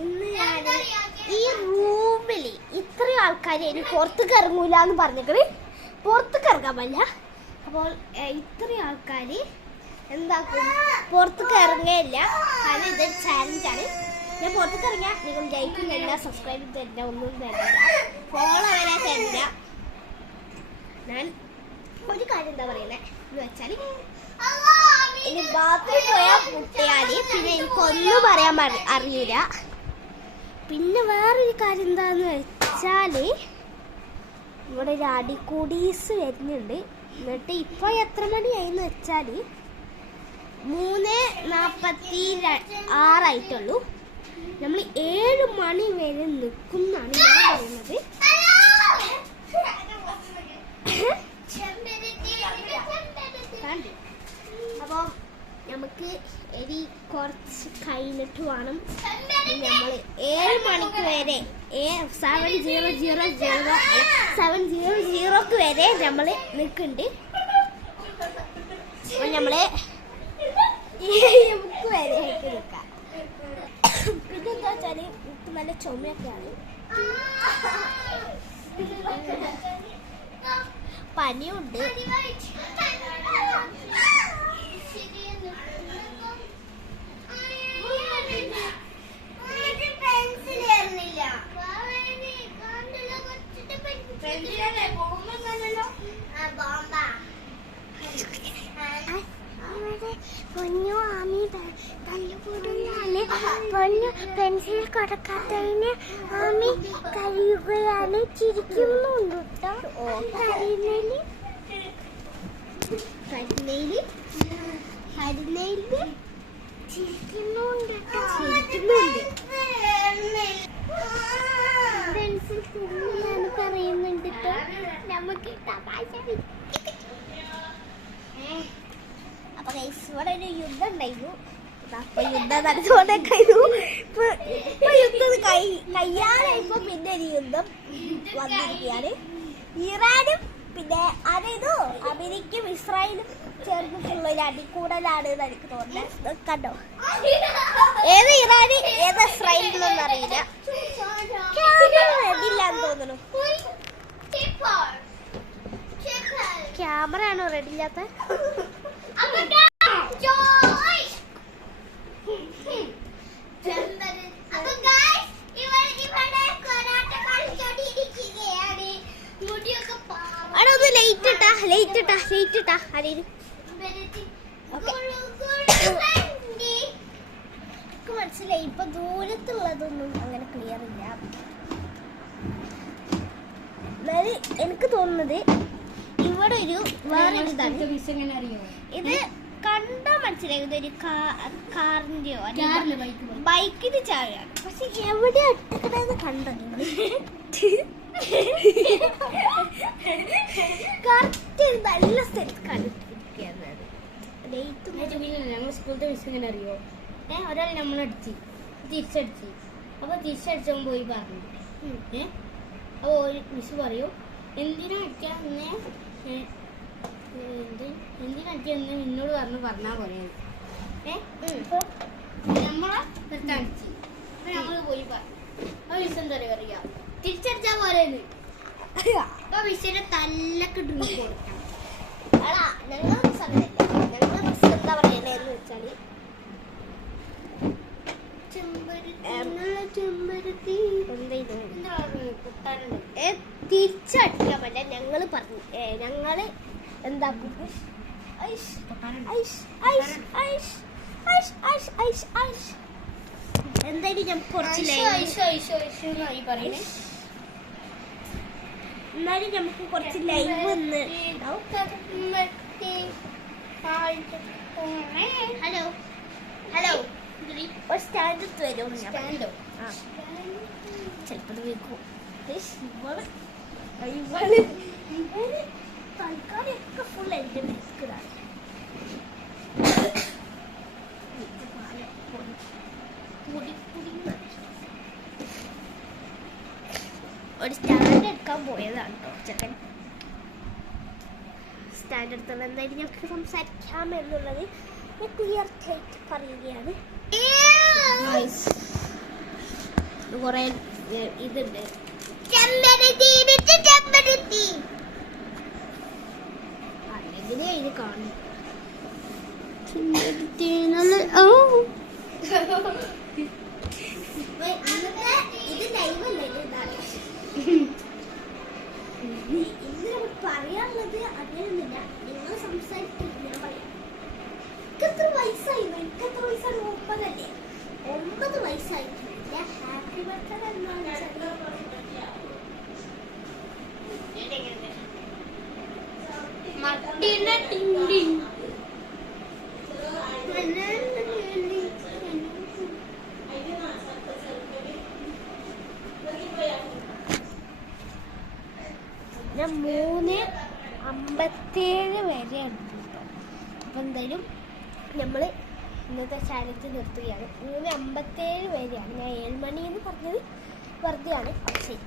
ഇന്ന് ഞാൻ ഈ റൂമിൽ ഇത്രയും ആൾക്കാർ ഇനി പുറത്തേക്ക് ഇറങ്ങൂല എന്ന് പറഞ്ഞിട്ട് പുറത്തേക്ക് ഇറങ്ങാൻ പറ്റില്ല. അപ്പോൾ ഇത്രയും ആൾക്കാർ എന്താക്കും, പുറത്തേക്ക് ഇറങ്ങുകയില്ല. കാരണം ഇതൊരു ചാലഞ്ചാണ്. ഞാൻ പുറത്തേക്ക് ഇറങ്ങിയാൽ നിങ്ങൾ ലൈക്കും തരില്ല, സബ്സ്ക്രൈബും തരില്ല, ഒന്നും തരില്ല, ഫോളോ വരെ തരില്ല. ഞാൻ ഒരു കാര്യം എന്താ പറയുന്നത് എന്ന് വെച്ചാൽ, ഇനി ബാത്റൂമിൽ പോയാൽ മുട്ടിയാൽ പിന്നെ എനിക്കൊന്നും പറയാൻ അറിയില്ല. പിന്നെ വേറൊരു കാര്യം എന്താന്ന് വെച്ചാൽ, ഇവിടെ ഒരു അടികൂടീസ് വരുന്നുണ്ട്. എന്നിട്ട് ഇപ്പോൾ എത്ര മണിയായിന്ന് വെച്ചാൽ 3:46 നമ്മൾ 7 മണി വരെ നിൽക്കും എന്നാണ് ഞാൻ പറയുന്നത്. അപ്പോൾ നമുക്ക് ഇനി കുറച്ച് കഴിഞ്ഞിട്ട് വേണം. നമ്മൾ 7 മണിക്ക് വരെ 7:00 വരെ നമ്മൾ നിൽക്കുന്നുണ്ട്. അപ്പോൾ നമ്മൾ 7 വരെ നിൽക്കാം. പിന്നെന്താ വെച്ചാൽ എനിക്ക് നല്ല ചുമയൊക്കെയാണ്, പനിയുണ്ട്. പെൻസിൽ കൊടുക്കാത്തതിന് ആമി കഴിയുകയാണ്, ചിരിക്കുന്നുണ്ട് കേട്ടോ. പെൻസിൽ കുഞ്ഞാണ് പറയുന്നുണ്ട് കേട്ടോ. നമുക്ക് തമാശ. അപ്പൊ ഇവിടെ ഒരു യുദ്ധം ഉണ്ടായിരുന്നു. അപ്പൊ യുദ്ധം നടന്നുകൊണ്ടേക്കായിരുന്നു. ഇപ്പൊ യുദ്ധം കയ്യാറായപ്പോ പിന്നെ ഒരു യുദ്ധം വന്നിരിക്കുകയാണ്. ഇറാനും പിന്നെ അതേതോ അമേരിക്കയും ഇസ്രായേലും ചേർന്നിട്ടുള്ള ഒരു അടിക്കൂടലാണ് എനിക്ക് തോന്നുന്നത്. കണ്ടോ, ഏത് ഇറാന് ഏത് ഇസ്രായേലിനൊന്നും അറിയില്ല. റെഡില്ലാന്ന് തോന്നുന്നു. ക്യാമറ ആണോ റെഡില്ലാത്ത? മനസ്സിലായി. ഇപ്പൊ ദൂരത്തുള്ളതൊന്നും അങ്ങനെ ക്ലിയർ ഇല്ല. എന്നാല് എനിക്ക് തോന്നുന്നത് ഇവിടെ ഒരു വേറെ ഇത് കണ്ടാ മനസ്സിലായി. ഇതൊരു കാറിന്റെയോ ബൈക്കിന്റെ ചാവിയാണ്. പക്ഷെ എവിടെ ഇട്ടിക്കണെന്ന് കണ്ടോ നിങ്ങൾ? കറക്റ്റ് നല്ല സ്ഥലത്ത് കണ്ടിരിക്കുന്നത്. ഞങ്ങൾ സ്കൂളത്തെ മിസ് എങ്ങനെ അറിയോ? ഒരാൾ നമ്മളടിച്ച് തിരിച്ചടിച്ച്. അപ്പൊ തിരിച്ചടിച്ചവൻ പോയി പറഞ്ഞു. അപ്പൊ ഒരു മിസ് പറയൂ, എന്തിനാ അടിക്കാന്ന് എന്നോട് പറഞ്ഞാ പോലെയാണ്. അപ്പൊ നമ്മളെ അടിച്ച് നമ്മള് പോയി പറഞ്ഞു. അപ്പൊ മിസ് എന്താ പറയാ, തിരിച്ചടിച്ചാ പോലെയാണ്. അപ്പൊ മിസ്സിന്റെ തല്ലൊക്കെ ഡ്രിങ്ക് കൊടുക്കണം. എന്താ പറയണെന്ന് വെച്ചാല്, തിരിച്ചടിക്കാൻ പറ്റില്ല. ഞങ്ങള് പറഞ്ഞു ഞങ്ങള് എന്താക്കും, എന്തായാലും ഞാൻ കുറച്ച് എന്നാലും നമുക്ക് കുറച്ച് ലൈവ് വന്ന്. ഹലോ ഹലോ, ഒരു സ്റ്റാൻഡ് എടുത്ത് വരും. ചിലപ്പോൾ വീക്കും. തൽക്കാലൊക്കെ ഫുൾ എൻ്റെ ഡെസ്കിലാണ്. ഒരു സ്റ്റാൻഡ് എടുക്കാൻ പോയതാണ് കേട്ടോ ചെക്കൻ. സ്റ്റാൻഡ് എടുത്തത് എന്തായാലും ഞങ്ങൾക്ക് സംസാരിക്കാം എന്നുള്ളത് ക്ലിയർ ആയിട്ട് പറയുകയാണ്. കുറെ ഇതുണ്ട്. അല്ലെങ്കിൽ ഇത് കാണും. പറയാനുള്ളത് അങ്ങനെയൊന്നുമില്ല. നിങ്ങൾ സംസാരിക്കില്ല, ഞാൻ പറയാം. എത്ര വയസ്സായി? എനിക്ക് എത്ര വയസ്സാണ്? 30 അല്ലേ? 9 വയസ്സായിട്ടില്ല. ഹാപ്പി ബർത്ത്ഡേ ഞാൻ 3:57 വരെ ഉണ്ട്. അപ്പം എന്തായാലും നമ്മൾ ഇന്നത്തെ ചാലഞ്ച് നിർത്തുകയാണ്. 3:57 വരെയാണ്. ഞാൻ 7 മണി എന്ന് പറഞ്ഞത് വെറുതെയാണ്. അപ്പം ശരി.